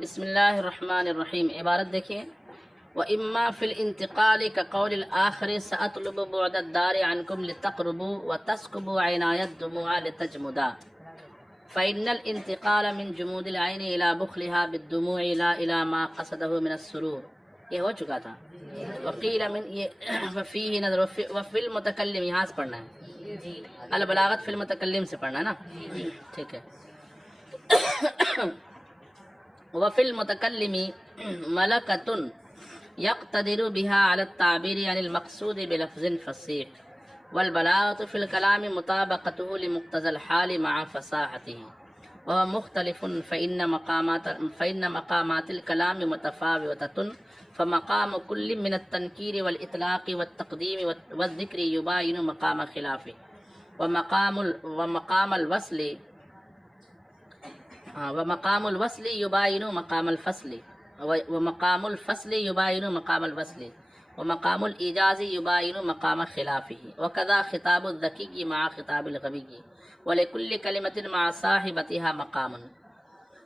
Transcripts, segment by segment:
بسم اللہ الرحمن الرحیم. عبارت دیکھیے. وَإِمَّا فِي الْإِنْتِقَالِ كَقَوْلِ الْآخِرِ سَأَطْلُبُ بُعْدَ الدَّارِ عَنْكُمْ لِتَقْرُبُوا وَتَسْكُبُوا عَيْنَايَ الدُّمُوعَ لِتَجْمُدَا فَإِنَّ الْإِنْتِقَالَ مِنْ جُمُودِ الْعَيْنِ إِلَى بُخْلِهَا بِالدُّمُوعِ لَا إِلَى مَا قَصَدَهُ مِنَ السُّرُورِ. یہ ہو چکا تھا. وقیل من یہ وفیہ نظر وفی المتکلم یہاں سے پڑھنا ہے. البلاغت فی المتکلم سے پڑھنا ہے نا. ٹھیک ہے. وفی المتکلم ملکۃ یقتدر بها على التعبیر عن المقصود بلفظ فصیح والبلاغت فی الکلام مطابقته لمقتضى الحال مع فصاحته وهو مختلف فإن مقامات الكلام متفاوتة فمقام كل من التنكير والإطلاق والتقديم والذكر يباين مقام خلافه ومقام الوصل يباين مقام الفصل ومقام الفصل يباين مقام الوصل ومقام الإيجاز يباين مقام خلافه وكذا خطاب الذكي مع خطاب الغبي ولكل كلمة مع صاحبتها مقام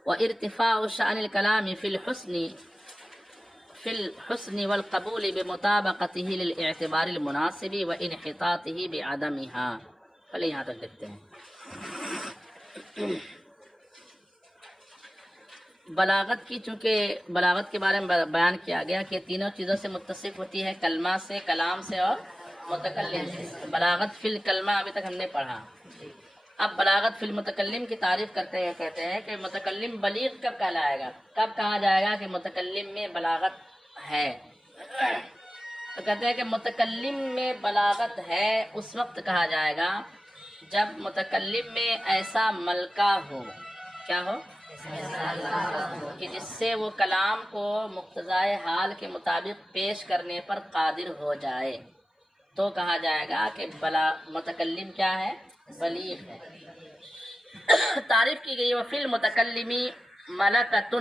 وارتفاع شأن الكلام في الحسن والقبول بمطابقته للاعتبار المناسب وانحطاطه بعدمها. پہلے یہاں تک لکھتے ہیں. بلاغت کی چونکہ بلاغت کے بارے میں بیان کیا گیا کہ تینوں چیزوں سے متصف ہوتی ہے، کلمہ سے، کلام سے اور متکلم سے. بلاغت فی الکلمہ ابھی تک ہم نے پڑھا. اب بلاغت فی المتکلم کی تعریف کرتے ہیں. کہتے ہیں کہ متکلم بلیغ کب کہلائے گا، کب کہا جائے گا کہ متکلم میں بلاغت ہے. تو کہتے ہیں کہ متکلم میں بلاغت ہے اس وقت کہا جائے گا جب متکلم میں ایسا ملکہ ہو. کیا ہو؟ کہ جس سے وہ کلام کو مقتضائے حال کے مطابق پیش کرنے پر قادر ہو جائے تو کہا جائے گا کہ متکلم کیا ہے؟ بلیغ ہے. تعریف کی گئی وفی المتکلم ملکۃ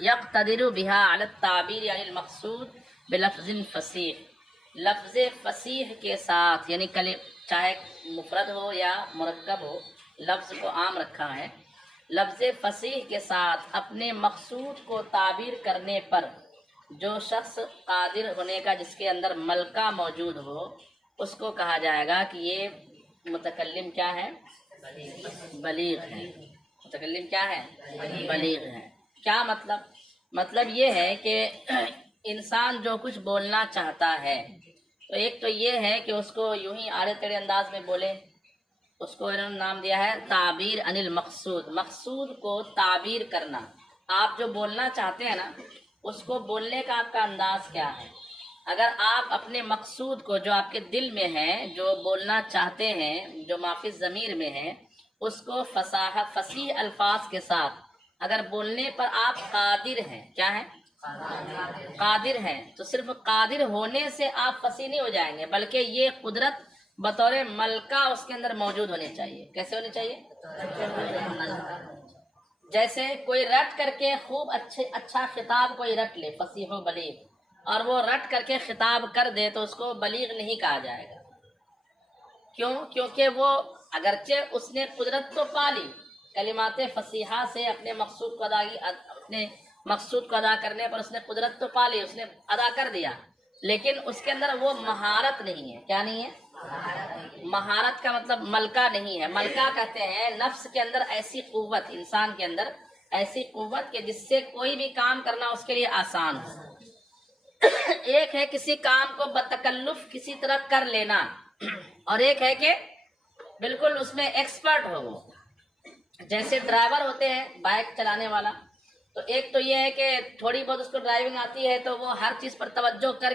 یقتدر بها على التعبیر عن المقصود بلفظ فصیح. لفظ فصیح کے ساتھ یعنی چاہے مفرد ہو یا مرکب ہو، لفظ کو عام رکھا ہے. لفظ فصیح کے ساتھ اپنے مقصود کو تعبیر کرنے پر جو شخص قادر ہونے کا، جس کے اندر ملکہ موجود ہو، اس کو کہا جائے گا کہ یہ متکلم کیا ہے؟ بلیغ ہے. متکلم کیا ہے؟ بلیغ ہے. کیا مطلب؟ مطلب یہ ہے کہ انسان جو کچھ بولنا چاہتا ہے تو ایک تو یہ ہے کہ اس کو یوں ہی آڑے تیڑے انداز میں بولے. اس کو انہوں نے نام دیا ہے تعبیر عن المقصود. مقصود کو تعبیر کرنا. آپ جو بولنا چاہتے ہیں نا، اس کو بولنے کا آپ کا انداز کیا ہے. اگر آپ اپنے مقصود کو جو آپ کے دل میں ہے، جو بولنا چاہتے ہیں، جو مافی ضمیر میں ہے، اس کو فصیح الفاظ کے ساتھ اگر بولنے پر آپ قادر ہیں، کیا ہے؟ قادر ہیں، تو صرف قادر ہونے سے آپ فصیح نہیں ہو جائیں گے، بلکہ یہ قدرت بطور ملکہ اس کے اندر موجود ہونی چاہیے. کیسے ہونی چاہیے؟ جیسے کوئی رٹ کر کے خوب اچھا خطاب کوئی رٹ لے، فصیح و بلیغ، اور وہ رٹ کر کے خطاب کر دے تو اس کو بلیغ نہیں کہا جائے گا. کیوں؟ کیونکہ وہ اگرچہ اس نے قدرت تو پا لی، کلمات فصیحہ سے اپنے مقصود کو ادا کرنے پر اس نے قدرت تو پا لی، اس نے ادا کر دیا، لیکن اس کے اندر وہ مہارت نہیں ہے. کیا نہیں ہے؟ مہارت کا مطلب ملکہ نہیں ہے. ملکہ کہتے ہیں نفس کے اندر ایسی قوت، انسان کے اندر ایسی قوت کہ جس سے کوئی بھی کام کرنا اس کے لیے آسان ہو. ایک ہے کسی کام کو بتکلف کسی طرح کر لینا، اور ایک ہے کہ بالکل اس میں ایکسپرٹ ہو. وہ جیسے ڈرائیور ہوتے ہیں بائک چلانے والا، تو ایک تو یہ ہے کہ تھوڑی بہت اس کو ڈرائیونگ آتی ہے تو وہ ہر چیز پر توجہ کر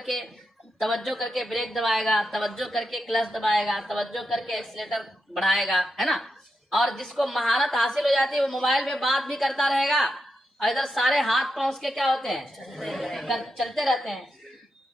کے بریک دبائے گا، توجہ کر کے کلچ دبائے گا، توجہ کر کے ایکسیلیٹر بڑھائے گا، ہے نا. اور جس کو مہارت حاصل ہو جاتی ہے وہ موبائل میں بات بھی کرتا رہے گا اور ادھر سارے ہاتھ پاؤں اس کے کیا ہوتے ہیں؟ چلتے رہتے ہیں.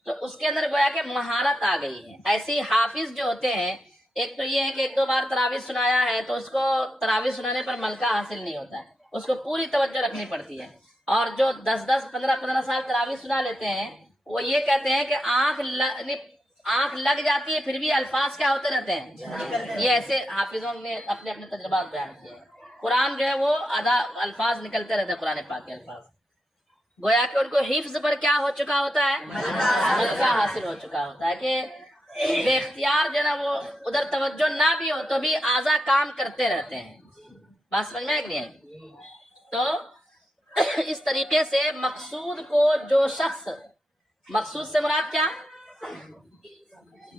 تو اس کے اندر گویا کہ مہارت آ گئی ہے. ایسے ہی حافظ جو ہوتے ہیں، ایک تو یہ ہے کہ ایک دو بار تراویح سنایا ہے تو اس کو تراویح سنانے پر ملکہ حاصل نہیں ہوتا ہے، اس کو پوری توجہ رکھنی پڑتی ہے. اور جو 10-15 سال تراویح سنا لیتے ہیں وہ یہ کہتے ہیں کہ آنکھ لگ جاتی ہے پھر بھی الفاظ کیا ہوتے رہتے ہیں. یہ ایسے حافظوں نے اپنے تجربات بیان کیے ہیں. قرآن جو ہے وہ آدھا الفاظ نکلتے رہتے ہیں، قرآن پاک کے الفاظ، گویا کہ ان کو حفظ پر کیا ہو چکا ہوتا ہے، ملکہ حاصل ہو چکا ہوتا ہے کہ بے اختیار جو ہے نا وہ ادھر توجہ نہ بھی ہو تو بھی اعضا کام کرتے رہتے ہیں. بات سمجھ میں نہیں آئی؟ تو اس طریقے سے مقصود کو جو شخص، مقصود سے مراد کیا،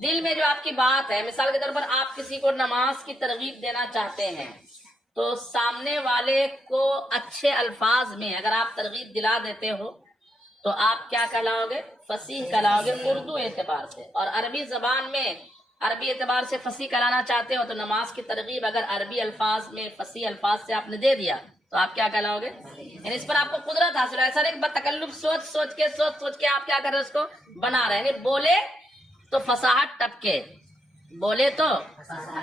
دل میں جو آپ کی بات ہے، مثال کے طور پر آپ کسی کو نماز کی ترغیب دینا چاہتے ہیں تو سامنے والے کو اچھے الفاظ میں اگر آپ ترغیب دلا دیتے ہو تو آپ کیا کہلاؤ گے، فصیح کہلاؤ گے اردو اعتبار سے. اور عربی زبان میں عربی اعتبار سے فصیح کہلانا چاہتے ہو تو نماز کی ترغیب اگر عربی الفاظ میں فصیح الفاظ سے آپ نے دے دیا تو آپ کیا کہلاؤ گے، یعنی اس پر آپ کو قدرت حاصل ہے. ایسا نہیں بتکلف سوچ کے آپ کیا کر رہے ہیں، اس کو بنا رہے ہیں. یعنی بولے تو فصاحت ٹپکے، بولے تو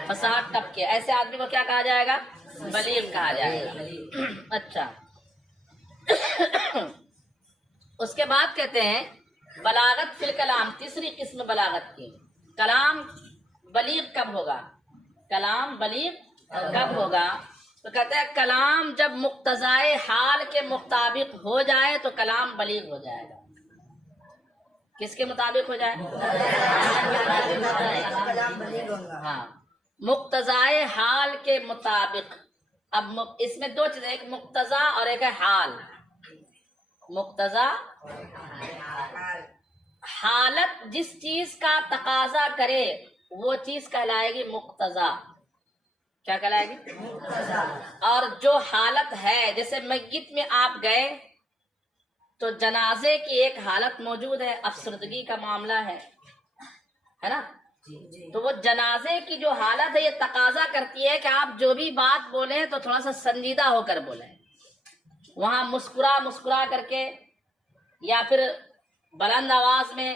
فصاحت ٹپکے، ایسے آدمی کو کیا کہا جائے گا، بلیغ کہا جائے گا. اچھا، اس کے بعد کہتے ہیں بلاغت فی الکلام، تیسری قسم بلاغت کی. کلام بلیغ کب ہوگا، کلام بلیغ کب ہوگا، تو کہتے ہیں کلام جب مقتضائے حال کے مطابق ہو جائے تو کلام بلیغ ہو جائے گا. کس کے مطابق ہو جائے، ہاں، مقتضائے حال کے مطابق. اب اس میں دو چیزیں، ایک مقتضا اور ایک ہے حال. مقتضا، حالت جس چیز کا تقاضا کرے وہ چیز کہلائے گی مقتضا. کیا کہلائے گی، مقتضا. اور جو حالت ہے، جیسے میت میں آپ گئے تو جنازے کی ایک حالت موجود ہے، افسردگی کا معاملہ ہے نا، تو وہ جنازے کی جو حالت ہے یہ تقاضا کرتی ہے کہ آپ جو بھی بات بولیں تو تھوڑا سا سنجیدہ ہو کر بولیں. وہاں مسکرا کر کے یا پھر بلند آواز میں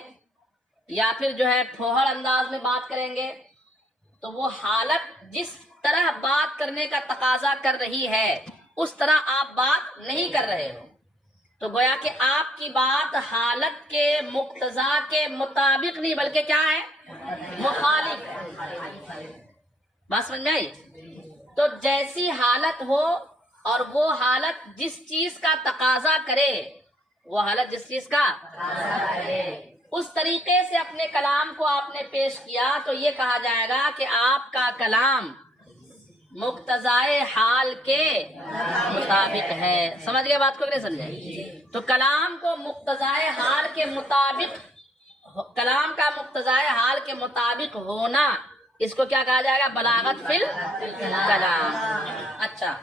یا پھر جو ہے پھوہڑ انداز میں بات کریں گے تو وہ حالت جس طرح بات کرنے کا تقاضا کر رہی ہے اس طرح آپ بات نہیں کر رہے ہو، تو گویا کہ آپ کی بات حالت کے مقتضا کے مطابق نہیں بلکہ کیا ہے، مخالف ہے. بات سمجھ میں آئی؟ تو جیسی حالت ہو اور وہ حالت جس چیز کا تقاضا کرے، وہ حالت جس چیز کا اس طریقے سے اپنے کلام کو آپ نے پیش کیا تو یہ کہا جائے گا کہ آپ کا کلام مقتضائے حال کے مطابق ہے. سمجھ گئے بات کو کہ نہیں سمجھے؟ تو کلام کو مقتضائے حال کے مطابق، کلام کا مقتضائے حال کے مطابق ہونا، اس کو کیا کہا جائے گا، بلاغت فی الکلام. اچھا،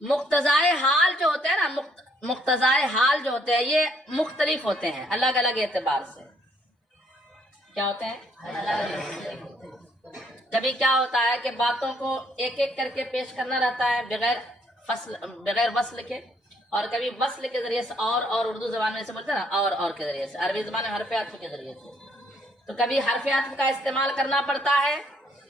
مقتضائے حال جو ہوتے ہیں نا، مقتضائے حال جو ہوتے ہیں یہ مختلف ہوتے ہیں الگ الگ اعتبار سے. کیا ہوتے ہیں، کبھی کیا ہوتا ہے کہ باتوں کو ایک ایک کر کے پیش کرنا رہتا ہے بغیر وصل کے، اور کبھی وصل کے ذریعے سے، اور اردو زبان میں سے بولتے ہیں نا اور کے ذریعے سے، عربی زبان میں حرف عطف کے ذریعے سے. تو کبھی حرف عطف کا استعمال کرنا پڑتا ہے،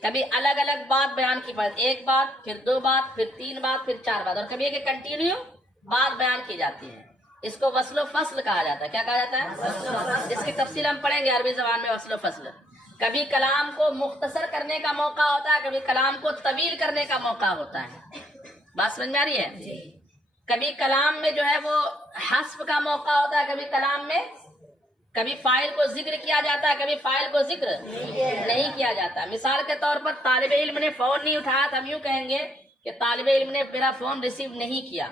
کبھی الگ الگ بات بیان کی پڑتی، ایک بات پھر دو بات پھر تین بات پھر چار بات، اور کبھی ایک کنٹینیو بات بیان کی جاتی ہے. اس کو وصل و فصل کہا جاتا ہے. کیا کہا جاتا ہے، اس کی تفصیل ہم پڑھیں گے عربی زبان میں، وصل و فصل. کبھی کلام کو مختصر کرنے کا موقع ہوتا ہے، کبھی کلام کو طویل کرنے کا موقع ہوتا ہے. بات سمجھ میں آ رہی ہے؟ کبھی کلام میں جو ہے وہ حذف کا موقع ہوتا ہے، کبھی کلام میں کبھی فاعل کو ذکر کیا جاتا ہے، کبھی فاعل کو ذکر نہیں کیا جاتا. مثال کے طور پر طالب علم نے فون نہیں اٹھایا تو ہم یوں کہیں گے کہ طالب علم نے میرا فون ریسیو نہیں کیا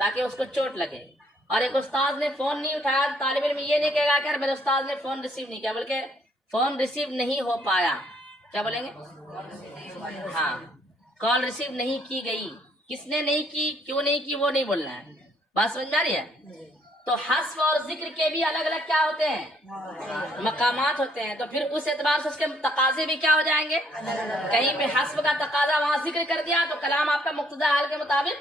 تاکہ اس کو چوٹ لگے. اور ایک استاد نے فون نہیں اٹھایا تو طالب علم یہ نہیں کہے گا کہ میرے استاد نے فون ریسیو نہیں کیا، بلکہ فون ریسیو نہیں ہو پایا. کیا بولیں گے، ہاں، کال ریسیو نہیں کی گئی. کس نے نہیں کی، کیوں نہیں کی، وہ نہیں بولنا ہے. بات سمجھ میں آ رہی ہے؟ تو حذف اور ذکر کے بھی الگ الگ کیا ہوتے ہیں، مقامات ہوتے ہیں. تو پھر اس اعتبار سے اس کے تقاضے بھی کیا ہو جائیں گے، کہیں پہ حذف کا تقاضا وہاں ذکر کر دیا تو کلام آپ کا مقتضا حال کے مطابق،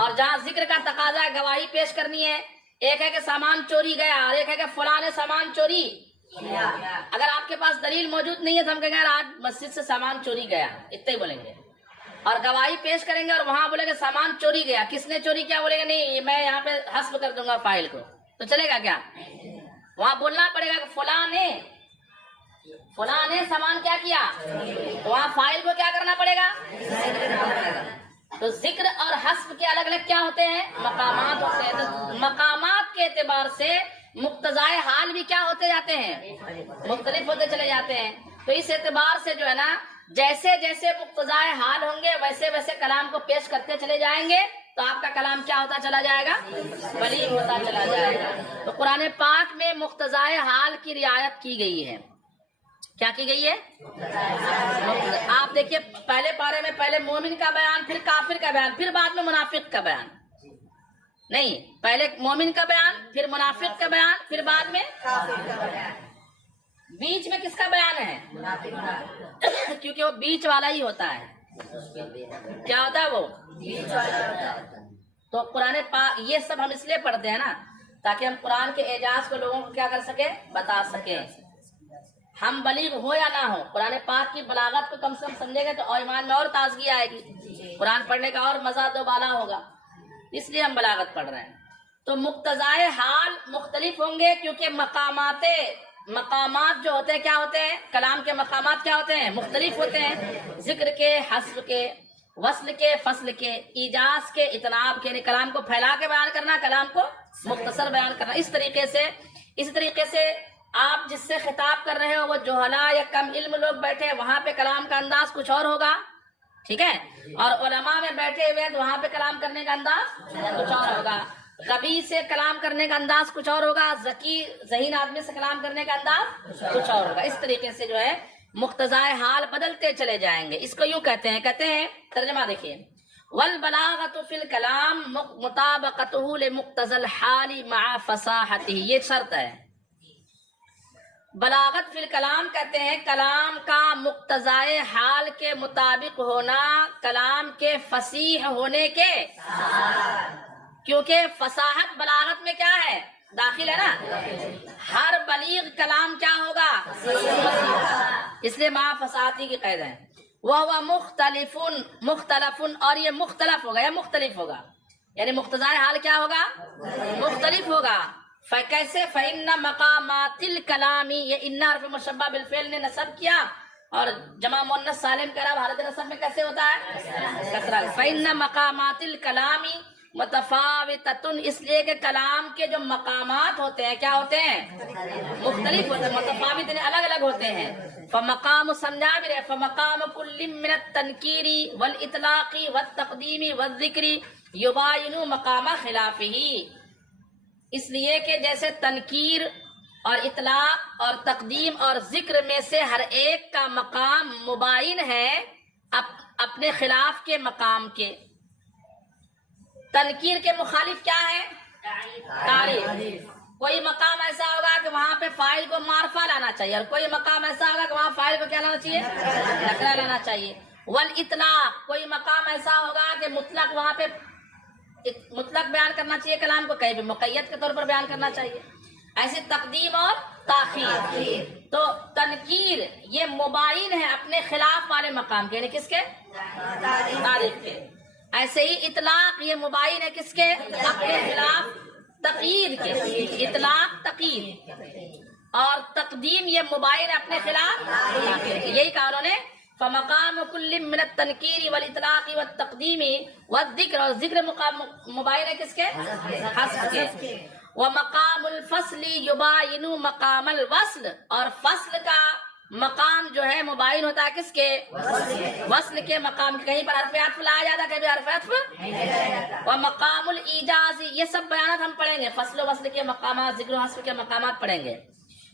اور جہاں ذکر کا تقاضا ہے، گواہی پیش کرنی ہے، ایک ہے کہ سامان چوری گیا اور ایک ہے کہ فلاں نے سامان چوری. اگر آپ کے پاس دلیل موجود نہیں ہے تو ہم کہیں گے آج مسجد سے سامان چوری گیا، اتنا ہی بولیں گے. اور گواہی پیش کریں گے اور وہاں بولیں گے سامان چوری گیا، کس نے چوری کیا، بولیں گے نہیں میں یہاں پہ حذف کر دوں گا فاعل کو، تو چلے گا کیا؟ وہاں بولنا پڑے گا کہ فلاں نے فلاں نے سامان کیا کیا، تو وہاں فاعل کو کیا کرنا پڑے گا؟ تو ذکر اور حسب کے الگ الگ کیا ہوتے ہیں؟ مقامات ہوتے ہیں. تو مقامات کے اعتبار سے مقتضائے حال بھی کیا ہوتے جاتے ہیں؟ مختلف ہوتے چلے جاتے ہیں. تو اس اعتبار سے جو ہے نا، جیسے جیسے مقتضائے حال ہوں گے ویسے ویسے کلام کو پیش کرتے چلے جائیں گے تو آپ کا کلام کیا ہوتا چلا جائے گا؟ بلیغ ہوتا چلا جائے گا. تو قرآن پاک میں مقتضائے حال کی رعایت کی گئی ہے. کیا کی گئی ہے؟ آپ دیکھیے پہلے پارے میں پہلے مومن کا بیان، پھر کافر کا بیان، پھر بعد میں منافق کا بیان. نہیں، پہلے مومن کا بیان، پھر منافق کا بیان، پھر بعد میں کافر کا بیان. بیچ میں کس کا بیان ہے؟ کیونکہ وہ بیچ والا ہی ہوتا ہے. کیا ہوتا ہے وہ؟ بیچ والا ہوتا ہے. تو قرآن پاک یہ سب ہم اس لیے پڑھتے ہیں نا تاکہ ہم قرآن کے اعجاز کو لوگوں کو کیا کر سکیں؟ بتا سکیں. ہم بلیغ ہو یا نہ ہو، قرآن پاک کی بلاغت کو کم سے کم سمجھیں گے تو اور ایمان میں اور تازگی آئے گی، قرآن پڑھنے کا اور مزہ دو بالا ہوگا. اس لیے ہم بلاغت پڑھ رہے ہیں. تو مقتضائے حال مختلف ہوں گے کیونکہ مقامات جو ہوتے ہیں کیا ہوتے ہیں؟ کلام کے مقامات کیا ہوتے ہیں؟ مختلف ہوتے ہیں. ذکر کے، حسب کے، وصل کے، فصل کے، ایجاز کے، اطناب کے، یعنی کلام کو پھیلا کے بیان کرنا، کلام کو مختصر بیان کرنا. اس طریقے سے آپ جس سے خطاب کر رہے ہو وہ جوہلا یا کم علم لوگ بیٹھے وہاں پہ کلام کا انداز کچھ اور ہوگا، ٹھیک ہے، اور علماء میں بیٹھے ہوئے تو وہاں پہ کلام کرنے کا انداز کچھ اور ہوگا. غبی سے کلام کرنے کا انداز کچھ اور ہوگا، ذہین آدمی سے کلام کرنے کا انداز کچھ اور ہوگا. اس طریقے سے جو ہے مقتضائے حال بدلتے چلے جائیں گے. اس کو یوں کہتے ہیں ترجمہ دیکھیے، والبلاغۃ فی الکلام مطابقتہ لمقتضى الحال مع فصاحتہ. یہ شرط ہے. بلاغت فی الکلام کہتے ہیں کلام کا مقتضائے حال کے مطابق ہونا کلام کے فصیح ہونے کے، کیونکہ فصاحت بلاغت میں کیا ہے؟ داخل ہے نا. ہر بلیغ کلام کیا ہوگا؟ اس لیے مع فصاحتی کی قید ہے. وہ مختلف، اور یہ مختلف ہوگا یا مختلف ہوگا، یعنی مقتضائے حال کیا ہوگا؟ مختلف ہوگا. کیسے؟ فَإِنَّ مَقَامَاتِ الْكَلَامِ، یہ اِنَّ حرف مشبہ بالفعل نے نصب کیا اور جمع مؤنث سالم کا اعراب حالت نصب میں کیسے ہوتا ہے؟ کسرہ. فَإِنَّ مَقَامَاتِ الْكَلَامِ متفاوتۃ، اس لیے کہ کلام کے جو مقامات ہوتے ہیں کیا ہوتے ہیں؟ مختلف ہوتے ہیں. متفاوت یعنی الگ الگ ہوتے ہیں. فمقام، سمجھا بھی رہے، فمقام کل من التنکیر والاطلاق والتقدیم والذکر یباین مقام خلافہ. اس لیے کہ جیسے تنکیر اور اطلاق اور تقدیم اور ذکر میں سے ہر ایک کا مقام مباین ہے اپنے خلاف کے مقام کے. تنکیر کے مخالف کیا ہے؟ تعریف. کوئی مقام ایسا ہوگا کہ وہاں پہ فاعل کو معرفہ لانا چاہیے، اور کوئی مقام ایسا ہوگا کہ وہاں فاعل کو کیا لانا چاہیے؟ نکرہ لانا چاہیے. والاطلاق، کوئی مقام ایسا ہوگا کہ مطلق وہاں پہ مطلق بیان کرنا چاہیے کلام کو، کہیں بھی مقید کے طور پر بیان کرنا چاہیے. ایسے تقدیم اور تاخیر. تو تنکیر یہ مباین ہے اپنے خلاف والے مقام کے، یعنی کس کے؟ تعریف کے. ایسے ہی اطلاق یہ مباین ہے کس کے؟ اپنے خلاف تقیید کے. اطلاق تقیید. اور تقدیم یہ مباین ہے اپنے خلاف. یہی کہا انہوں نے فمقام کل من التنکیر والاطلاق والتقدیم والذکر، اور ذکر مباین ہے کس کے؟ حسب کے. ومقام الفصل یباین مقام الوصل، اور فصل کا مقام جو ہے مباین ہوتا ہے کس کے؟ وصل کے مقام. کہیں پر حرف عطف لایا جاتا ہے، کہیں حرف عطف. ومقام الایجاز، یہ سب بیانات ہم پڑھیں گے، فصل و وصل کے مقامات، ذکر و حسب کے مقامات پڑھیں گے.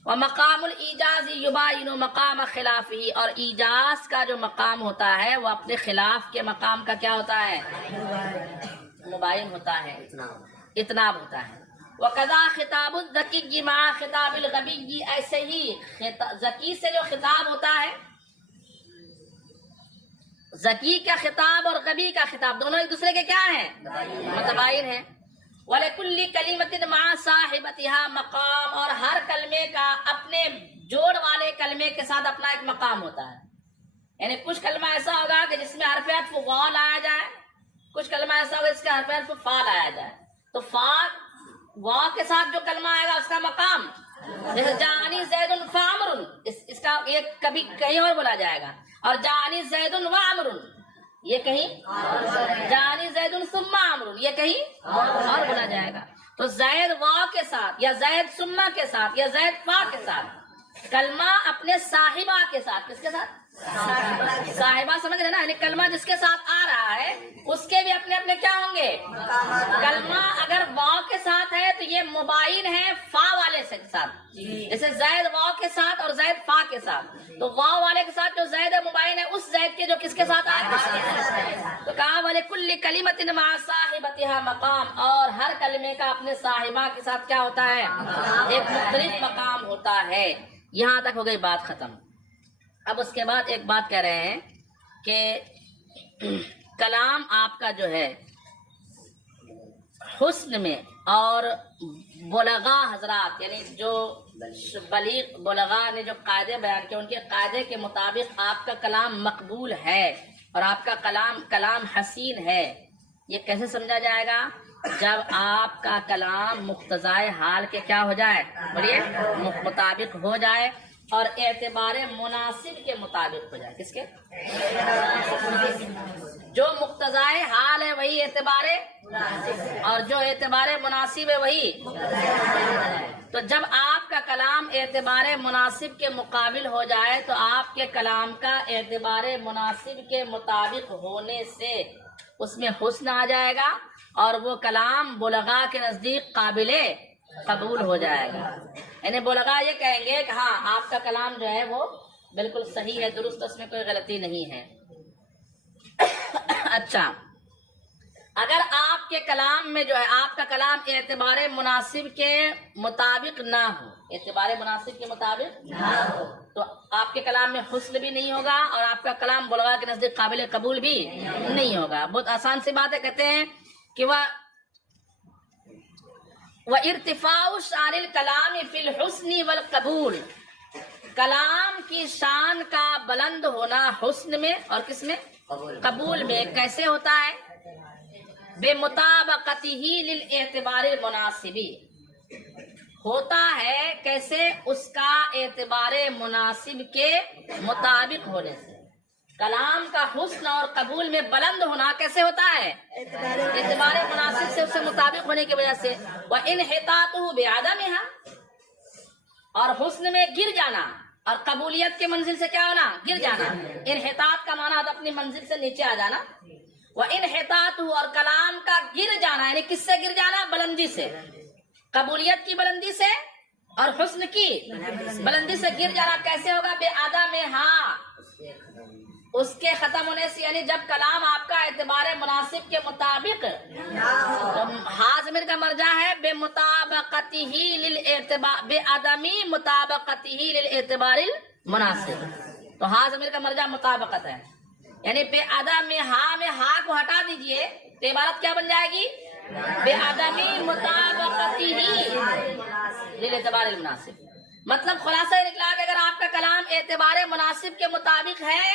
ومقام الایجاز یباین مقام خلافہ، اور ایجاز کا جو مقام ہوتا ہے وہ اپنے خلاف کے مقام کا کیا ہوتا ہے؟ مباین ہوتا ہے، اطناب ہوتا ہے. وقضا خطاب الذکی مع خطاب الغبی، ایسے ہی ذکی سے جو خطاب ہوتا ہے، ذکی کا خطاب اور غبی کا خطاب دونوں ایک دوسرے کے کیا ہیں؟ متباین ہیں. وَلَكُلِّ كَلِمَةٍ مَعَ صَاحِبَتِهَا مقام، اور ہر کلمے کا اپنے جوڑ والے کلمے کے ساتھ اپنا ایک مقام ہوتا ہے. یعنی کچھ کلمہ ایسا ہوگا کہ جس میں حرف عطف وا لایا جائے، کچھ کلمہ ایسا ہوگا جس کا حرف عطف فا لایا جائے. تو فا وا کے ساتھ جو کلمہ آئے گا اس کا مقام جیسے جانی زید فعمر، اس کا یہ کبھی کہیں اور بولا جائے گا، اور جانی زید وعمر یہ کہیں، جانی زید ثم عمر یہ کہیں اور بولا جائے گا۔ تو زید واو کے ساتھ یا زید ثم کے ساتھ یا زید فا کے ساتھ، کلمہ اپنے صاحبہ کے ساتھ، کس کے ساتھ؟ صاحبہ سمجھ رہے نا، یعنی کلمہ جس کے ساتھ آ رہا ہے اس کے بھی اپنے اپنے کیا ہوں گے؟ کلمہ اگر واو کے ساتھ ہے تو یہ مباین ہے فا والے سے ساتھ، جیسے زید واو کے ساتھ اور زید فا کے ساتھ، تو واو والے کے ساتھ جو زید مباین ہے اس زید کے جو کس کے ساتھ آئے، تو کہا وَلِكُلِّ كَلِمَةٍ مَعَ صَاحِبَتِهَا مقام، اور ہر کلمے کا اپنے صاحبہ کے ساتھ کیا ہوتا ہے؟ ایک مختلف مقام ہوتا ہے۔ یہاں تک ہو گئی بات ختم۔ اب اس کے بعد ایک بات کہہ رہے ہیں کہ کلام آپ کا جو ہے حسن میں، اور بلغا حضرات یعنی جو بلیغ بلغا نے جو قاعدے بیان کیے ان کے قاعدے کے مطابق آپ کا کلام مقبول ہے اور آپ کا کلام حسین ہے۔ یہ کیسے سمجھا جائے گا؟ جب آپ کا کلام مقتضائے حال کے کیا ہو جائے، بولیے، مطابق ہو جائے اور اعتبار مناسب کے مطابق ہو جائے۔ کس کے؟ جو مقتضائے حال ہے وہی اعتبار، اور جو اعتبار مناسب ہے وہی۔ تو جب آپ کا کلام اعتبار مناسب کے مقابل ہو جائے تو آپ کے کلام کا اعتبار مناسب کے مطابق ہونے سے اس میں حسن آ جائے گا اور وہ کلام بلغا کے نزدیک قابل قبول ہو جائے گا۔ یعنی بلغا یہ کہیں گے کہ ہاں آپ کا کلام جو ہے وہ بالکل صحیح ہے، درست، اس میں کوئی غلطی نہیں ہے۔ اچھا، اگر آپ کے کلام میں جو ہے آپ کا کلام اعتبار مناسب کے مطابق نہ ہو، اعتبار مناسب کے مطابق نہ ہو، تو آپ کے کلام میں حسن بھی نہیں ہوگا اور آپ کا کلام بلغا کے نزدیک قابل قبول بھی نہیں ہوگا۔ بہت آسان سی بات ہے، کہتے ہیں کہ وَإِرْتِفَاعُ شَانِ الْكَلَامِ فِي الْحُسْنِ وَالْقَبُولِ، کلام کی شان کا بلند ہونا حسن میں اور کس میں؟ قبول میں۔ کیسے ہوتا ہے؟ بِمُطَابَقَتِهِ لِلْاعْتِبَارِ الْمُنَاسِبِ، ہوتا ہے کیسے؟ اس کا اعتبار مناسب کے مطابق ہونے سے۔ کلام کا حسن اور قبول میں بلند ہونا کیسے ہوتا ہے؟ اعتبار مناسب سے، اس سے مطابق ہونے کی وجہ سے۔ وَإِنْحِطَاطُهُ بِعَدَمِهَا، اور حسن میں گر جانا اور قبولیت کے منزل سے کیا ہونا؟ گر جانا۔ انحطاط کا معنی ہوتا اپنی منزل سے نیچے آ جانا۔ وَإِنْحِطَاطُهُ، اور کلام کا گر جانا، یعنی کس سے گر جانا؟ بلندی سے، قبولیت کی بلندی سے اور حسن کی بلندی سے گر جانا۔ کیسے ہوگا؟ بِعَدَمِهَا، اس کے ختم ہونے سے، یعنی جب کلام آپ کا اعتبار مناسب کے مطابق، تو حاضمر کا مرجع ہے بِمُطَابَقَتِهِ لِلْاعْتِبَارِ، بِعَدَمِ مُطَابَقَتِهِ لِلْاعْتِبَارِ الْمُنَاسِبِ، تو حاضمر کا مرجع مطابقت ہے، یعنی بِعَدَمِهَا میں ہا کو ہٹا دیجئے تو عبارت کیا بن جائے گی؟ بِعَدَمِ مُطَابَقَتِهِ لِلْاعْتِبَارِ الْمُنَاسِبِ۔ مطلب خلاصہ یہ نکلا کہ اگر آپ کا کلام اعتبار مناسب کے مطابق ہے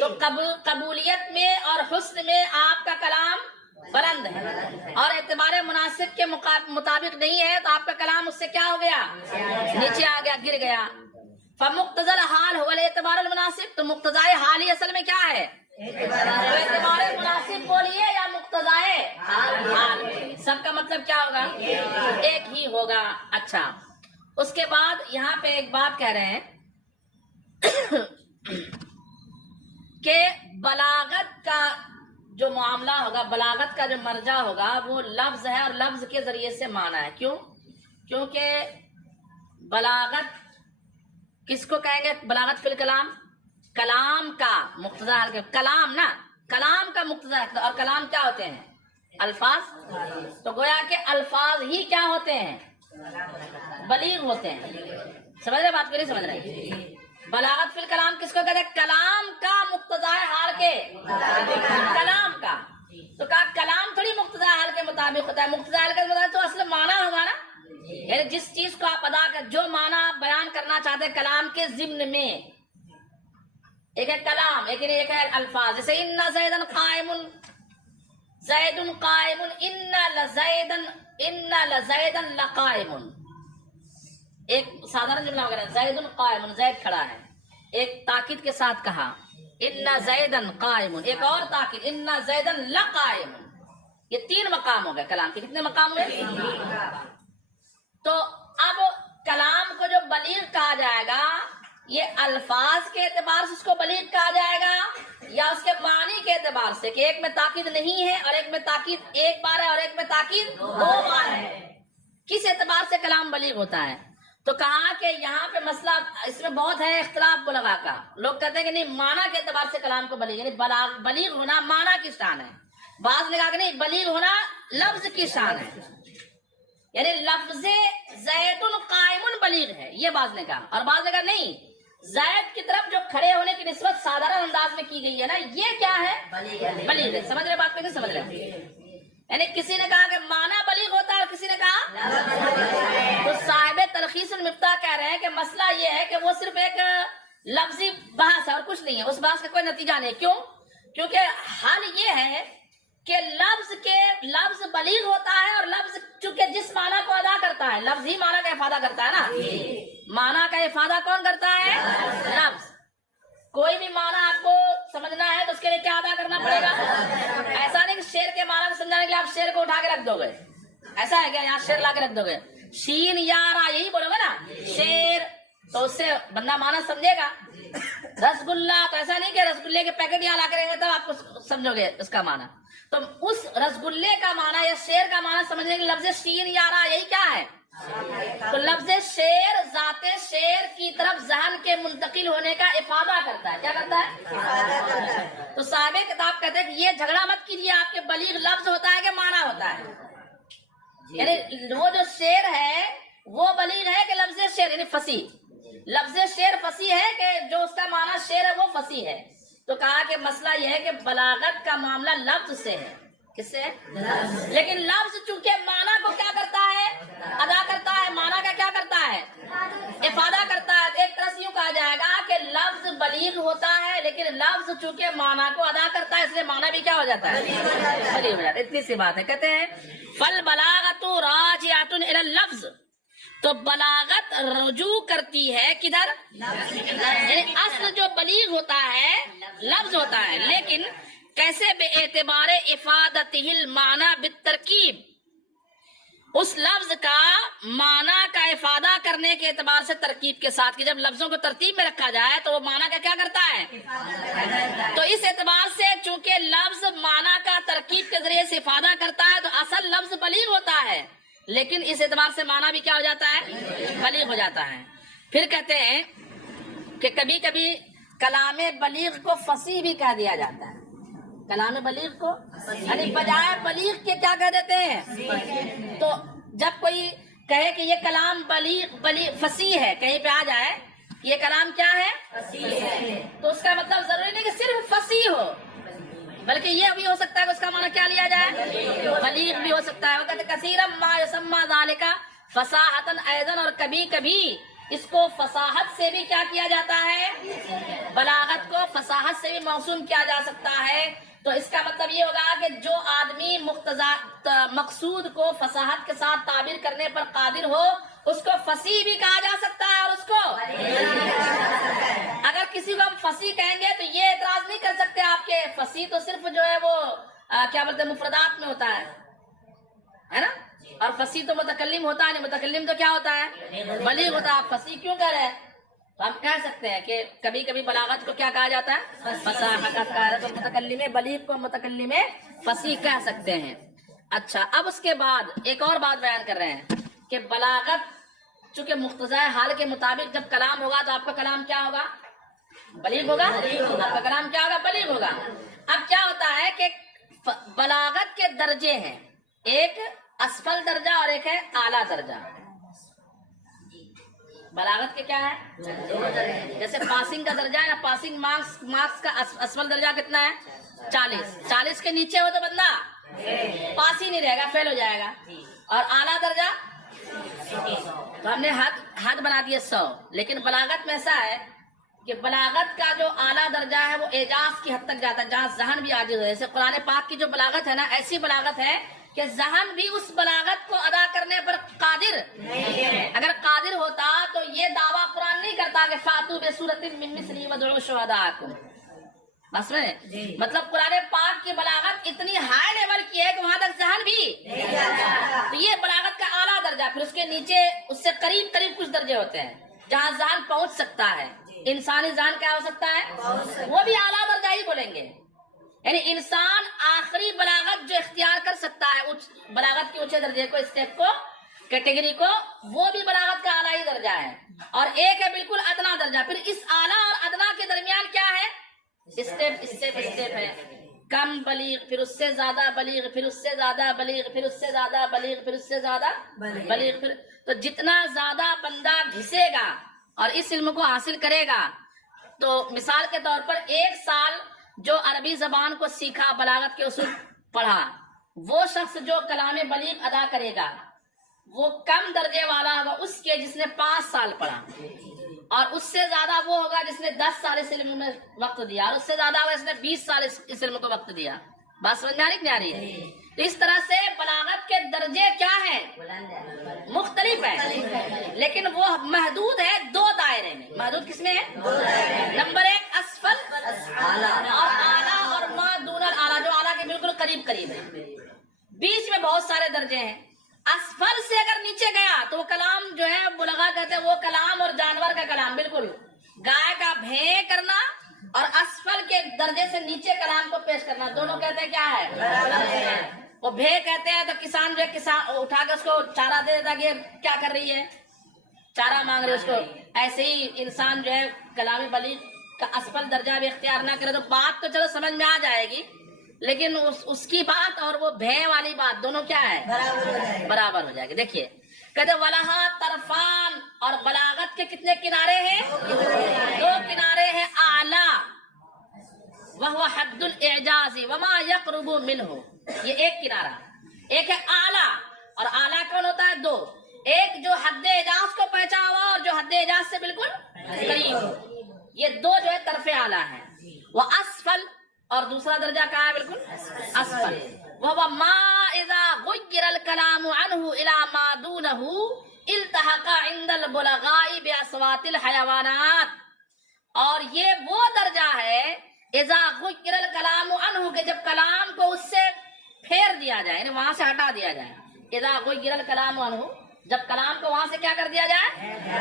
تو قبولیت میں اور حسن میں آپ کا کلام بلند ہے، اور اعتبار مناسب کے مطابق نہیں ہے تو آپ کا کلام اس سے کیا ہو گیا؟ نیچے آ گیا، گر گیا۔ فمقتضى الحال هو الاعتبار المناسب، تو مقتضائے حال ہی اصل میں کیا ہے؟ اعتبار مناسب بولیے یا مقتضائے حال، سب کا مطلب کیا ہوگا؟ ایک ہی ہوگا۔ اچھا، اس کے بعد یہاں پہ ایک بات کہہ رہے ہیں کہ بلاغت کا جو معاملہ ہوگا، بلاغت کا جو مرجع ہوگا وہ لفظ ہے اور لفظ کے ذریعے سے معنی ہے۔ کیوں؟ کیونکہ بلاغت کس کو کہیں گے؟ بلاغت فی الکلام، کلام کا مقتضا حال کے، کلام نا، کلام کا مقتضا، اور کلام کیا ہوتے ہیں؟ الفاظ۔ تو گویا کہ الفاظ ہی کیا ہوتے ہیں؟ بلیغ ہوتے ہیں۔ سمجھ رہے بات کو؟ نہیں سمجھ رہے؟ بلاغت فی الکلام کس کو کہتے ہیں؟ کلام کا مقتضا حال کے، کلام کا۔ تو کہا کلام تھوڑی مقتضا حال کے مطابق ہوتا ہے، مقتضا حال کے مطابق تو اصل معنی ہوگا نا، یعنی جس چیز کو آپ ادا کر، جو معنی آپ بیان کرنا چاہتے ہیں کلام کے ضمن میں، ایک ہے کلام، ایک ہے الفاظ۔ جیسے ان زیدن قائم، زید قائم، ان لزیدن لقائم، ایک سادھارن جملہ وغیرہ زید قائم، زید کھڑا ہے، ایک تاکید کے ساتھ کہا ان زیدن قائم، ایک اور تاکید ان زیدن لقائم، یہ 3 مقام ہو گئے کلام کے. کتنے مقام ہوئے؟ تو اب کلام کو جو بلیغ کہا جائے گا یہ الفاظ کے اعتبار سے اس کو بلیغ کہا جائے گا یا اس کے معنی کے اعتبار سے کہ ایک میں تاکید نہیں ہے اور ایک میں تاکید ایک بار ہے اور ایک میں تاکید 2 بار ہے، کس اعتبار سے کلام بلیغ ہوتا ہے؟ تو کہا کہ یہاں پہ مسئلہ اس میں بہت ہے اختلاف بلغا کا. لوگ کہتے ہیں کہ نہیں معنی کے اعتبار سے کلام کو بلیغ، یعنی بلیغ ہونا معنی کی شان ہے. بعض نے کہا کہ نہیں بلیغ ہونا لفظ کی شان ہے، یعنی لفظ زید قائم بلیغ ہے، یہ بعض نے کہا. اور بعض نے کہا نہیں، زید کی طرف جو کھڑے ہونے کی نسبت سادھارن انداز میں کی گئی ہے نا، یہ کیا ہے؟ بلیغ ہے. سمجھ رہے بات کو؟ نہیں سمجھ رہے؟ یعنی کسی نے کہا کہ معنی بلیغ ہوتا ہے اور کسی نے کہا. تو صاحب تلخیص المفتاح کہہ رہے ہیں کہ مسئلہ یہ ہے کہ وہ صرف ایک لفظی بحث ہے اور کچھ نہیں ہے، اس بحث کا کوئی نتیجہ نہیں. کیوں؟ کیونکہ حل یہ ہے کہ لفظ بلیغ ہوتا ہے اور لفظ چونکہ جس معنی کو ادا کرتا ہے، لفظ ہی معنی کا افادہ کرتا ہے نا. معنی کا افادہ کون کرتا ہے؟ لفظ. کوئی بھی معنی آپ کو سمجھنا ہے تو اس کے لیے کیا ادا کرنا پڑے گا؟ ایسا نہیں کہ شیر کے معنی کو سمجھانے کے لیے آپ شیر کو اٹھا کے رکھ دو گے، ایسا ہے کیا یہاں شیر لا کے رکھ دو گے؟ شین یا را یہی بولو گے نا شیر، تو اس سے بندہ معنی سمجھے گا. رسگلہ تو ایسا نہیں کہ رسگلے کے پیکٹ یہاں لا کے رکھیں گے تب آپ کو سمجھو گے اس کا معنی. تو اس رسگلے کا معنی یا شیر کا معنی سمجھنے کے لفظ شین یا را یہی کیا ہے؟ تو لفظ شیر ذات شیر کی طرف ذہن کے منتقل ہونے کا افادہ کرتا ہے. کیا کرتا ہے؟ تو صاحب کتاب کہتے ہیں کہ یہ جھگڑا مت کیجیے آپ کے بلیغ لفظ ہوتا ہے کہ معنی ہوتا ہے. یعنی وہ جو شیر ہے وہ بلیغ ہے کہ لفظ شیر یعنی فصیح. لفظ شیر فصیح ہے کہ جو اس کا معنی شیر ہے وہ فصیح ہے. تو کہا کہ مسئلہ یہ ہے کہ بلاغت کا معاملہ لفظ سے ہے. کس سے؟ لیکن لفظ چونکہ معنی کو کیا کرتا ہے؟ ادا کرتا ہے. معنی کا کیا کرتا ہے؟ افادہ کرتا ہے. ایک طرح سے یوں کہا جائے گا کہ لفظ بلیغ ہوتا ہے لیکن لفظ چونکہ معنی کو ادا کرتا ہے اس لیے معنی بھی کیا ہو جاتا ہے؟ بلیغ ہو جاتا ہے. اتنی سی بات ہے. کہتے ہیں فالبلاغۃ راجعۃ الی اللفظ، تو بلاغت رجوع کرتی ہے کدھر؟ یعنی اصل جو بلیغ ہوتا ہے لفظ ہوتا ہے، لیکن کیسے؟ بے اعتبار افادتہ المعنی بالترکیب، اس لفظ کا معنی کا افادہ کرنے کے اعتبار سے ترکیب کے ساتھ، کہ جب لفظوں کو ترتیب میں رکھا جائے تو وہ معنی کا کیا کرتا ہے؟ تو اس اعتبار سے چونکہ لفظ معنی کا ترکیب کے ذریعے سے افادہ کرتا ہے تو اصل لفظ بلیغ ہوتا ہے، لیکن اس اعتبار سے معنی بھی کیا ہو جاتا ہے؟ بلیغ ہو جاتا ہے. پھر کہتے ہیں کہ کبھی کبھی کلام بلیغ کو فصیح بھی کہہ دیا جاتا ہے. کلام بلیغ کو یعنی بجائے بلیغ کے کیا کہہ دیتے ہیں؟ تو جب کوئی کہے کہ یہ کلام بلیغ فصیح ہے، کہیں پہ آ جائے یہ کلام کیا ہے؟ فصیح ہے، تو اس کا مطلب ضروری نہیں کہ صرف فصیح ہو، بلکہ یہ بھی ہو سکتا ہے کہ اس کا معنی کیا لیا جائے؟ بلیغ بھی ہو سکتا ہے. وہ کہتے کثیرا ما یسمى ذلك فصاحتا ایضا، اور کبھی کبھی اس کو فصاحت سے بھی کیا کیا جاتا ہے؟ بلاغت کو فصاحت سے بھی موسوم کیا جا سکتا ہے. تو اس کا مطلب یہ ہوگا کہ جو آدمی مقصود کو فصاحت کے ساتھ تعبیر کرنے پر قادر ہو اس کو فصیح بھی کہا جا سکتا ہے اور اس کو اگر کسی کو ہم فصیح کہیں گے تو یہ اعتراض نہیں کر سکتے آپ کے. فصیح تو صرف جو ہے وہ کیا بولتے ہیں مفردات میں ہوتا ہے نا، اور فصیح تو متکلم ہوتا ہے. نہیں متکلم تو کیا ہوتا ہے؟ بلیغ ہوتا ہے. آپ فصیح کیوں کہہ رہے ہیں؟ تو ہم کہہ سکتے ہیں کہ کبھی کبھی بلاغت کو کیا کہا جاتا ہے؟ فصاحت کہا جاتا ہے. متکلم بلیغ کو متکلم فصیح کہہ سکتے ہیں. اچھا، اب اس کے بعد ایک اور بات بیان کر رہے ہیں کہ بلاغت چونکہ مقتضی حال کے مطابق جب کلام ہوگا تو آپ کا کلام کیا ہوگا؟ بلیغ ہوگا. آپ کا کلام کیا ہوگا؟ بلیغ ہوگا. اب کیا ہوتا ہے کہ بلاغت کے درجے ہیں، ایک اسفل درجہ اور ایک ہے اعلیٰ درجہ. بلاغت کے کیا ہے؟ جیسے پاسنگ کا درجہ ہے نا، پاسنگ مارکس کا اسفل درجہ کتنا ہے؟ 40 کے نیچے ہو تو بندہ پاس ہی نہیں رہے گا، فیل ہو جائے گا. اور اعلیٰ درجہ تو ہم نے حد بنا دیا 100. لیکن بلاغت میں ایسا ہے کہ بلاغت کا جو اعلیٰ درجہ ہے وہ اعجاز کی حد تک جاتا ہے جہاں ذہن بھی عاجز ہے. جیسے قرآن پاک کی جو بلاغت ہے نا، ایسی بلاغت ہے کہ ذہن بھی اس بلاغت کو ادا کرنے پر قادر نہیں ہے. اگر قادر ہوتا تو یہ دعویٰ قرآن نہیں کرتا کہ فاتو بسورۃ من مثلہ وادعوا شہداءکم. بس میں مطلب قرآن پاک کی بلاغت اتنی ہائی لیول کی ہے کہ وہاں تک ذہن بھی تو یہ بلاغت کا اعلیٰ درجہ. پھر اس کے نیچے اس سے قریب کچھ درجے ہوتے ہیں جہاں ذہن پہنچ سکتا ہے. انسانی ذہن کیا ہو سکتا ہے؟ وہ بھی اعلیٰ درجہ ہی بولیں گے. یعنی انسان آخری بلاغت جو اختیار کر سکتا ہے بلاغت کے اونچے درجے کو، اسٹیپ کو، کیٹیگری کو، وہ بھی بلاغت کا اعلیٰ ہی درجہ ہے. اور ایک ہے بالکل ادنا درجہ. پھر اس اعلیٰ اور ادنا کے درمیان کیا ہے؟ اسٹیپ ہے. کم بلیغ، پھر اس سے زیادہ بلیغ، پھر اس سے زیادہ بلیغ، پھر اس سے زیادہ بلیغ، پھر اس سے زیادہ بلیغ. پھر تو جتنا زیادہ بندہ گھسے گا اور اس علم کو حاصل کرے گا، تو مثال کے طور پر 1 سال جو عربی زبان کو سیکھا، بلاغت کے اصول پڑھا، وہ شخص جو کلام بلیغ ادا کرے گا وہ کم درجے والا ہوگا اس کے جس نے 5 سال پڑھا. اور اس سے زیادہ وہ ہوگا جس نے 10 سال اس علم میں وقت دیا، اور اس سے زیادہ ہوگا جس نے 20 سال اس علم کو وقت دیا. بات سمجھ میں آ رہی ہے؟ تو اس طرح سے بلاغت کے درجے کیا ہیں؟ مختلف ہیں، لیکن وہ محدود ہے 2 دائرے میں. محدود کس میں ہے؟ نمبر 1 اسفل اور اعلیٰ، اور ما دون الاعلیٰ جو اعلیٰ کے بالکل قریب ہے. بیچ میں بہت سارے درجے ہیں. اسفل سے اگر نیچے گیا تو وہ کلام جو ہے بلغا کہتے ہیں، وہ کلام اور جانور کا کلام، بالکل گائے کا بھیں کرنا اور اسفل کے درجے سے نیچے کلام کو پیش کرنا، دونوں کہتے ہیں کیا ہے؟ وہ بھیں کہتے ہیں تو کسان جو ہے کسان اٹھا کے اس کو چارہ دے دیتا کہ کیا کر رہی ہے، چارہ مانگ رہے اس کو. ایسے ہی انسان جو ہے کلام بلیغ کا اسفل درجہ بھی اختیار نہ کرے تو بات تو چلو سمجھ میں آ جائے گی، لیکن اس کی بات اور وہ بھیں والی بات دونوں کیا ہے؟ برابر ہو جائے گی. دیکھیے کہتے وَلَہَا طَرْفَانِ، اور بلاغت کے کتنے کنارے ہیں؟ 2 کنارے ہیں. اعلیٰ وَهُوَ حَدُّ الْإِعْجَازِ وَمَا يَقْرُبُ مِنْهُ، یہ ایک کنارہ. ایک ہے اعلیٰ، اور اعلیٰ کون ہوتا ہے؟ 2. ایک جو حد اعجاز کو پہنچا ہوا اور جو حد اعجاز سے بالکل قریب، یہ 2 جو ہے طرف اعلیٰ ہیں. وہ اسفل، اور دوسرا درجہ کہاں ہے؟ بالکل اسفل. وَهُوَ مَا إِذَا غُيِّرَ الْكَلَامُ عَنْهُ إِلَى مَا دُونَهُ الْتَحَقَ عِنْدَ الْبُلَغَاءِ بِأَصْوَاتِ الْحَيَوَانَاتِ، اور یہ وہ درجہ ہے اِذَا غُيِّرَ الْكَلَامُ عَنْهُ کہ جب کلام کو اس سے پھیر دیا جائے، یعنی وہاں سے ہٹا دیا جائے. اِذَا غُيِّرَ الْكَلَامُ عَنْهُ، جب کلام کو وہاں سے کیا کر دیا جائے؟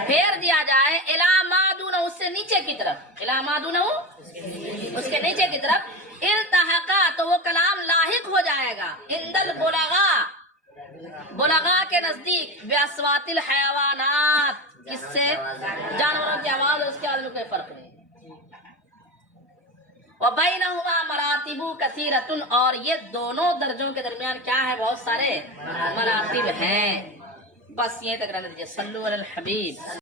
پھیر دیا جائے. إِلَى مَا دُونَهُ، اس سے نیچے کی طرف. إِلَى مَا دُونَهُ، اس کے نیچے کی طرف. التحقا، تو وہ کلام لاحق ہو جائے گا. عند البلغاء، بلغاء کے نزدیک. بأصوات الحیوانات، کس سے؟ جانوروں کی آواز، اور اس کے آواز میں کوئی فرق نہیں. وبینہما مراتب کثیرۃ، اور یہ دونوں درجوں کے درمیان کیا ہے؟ بہت سارے مراتب ہیں. بس یہ تک رہنے دیجیے. صلو علی الحبیب.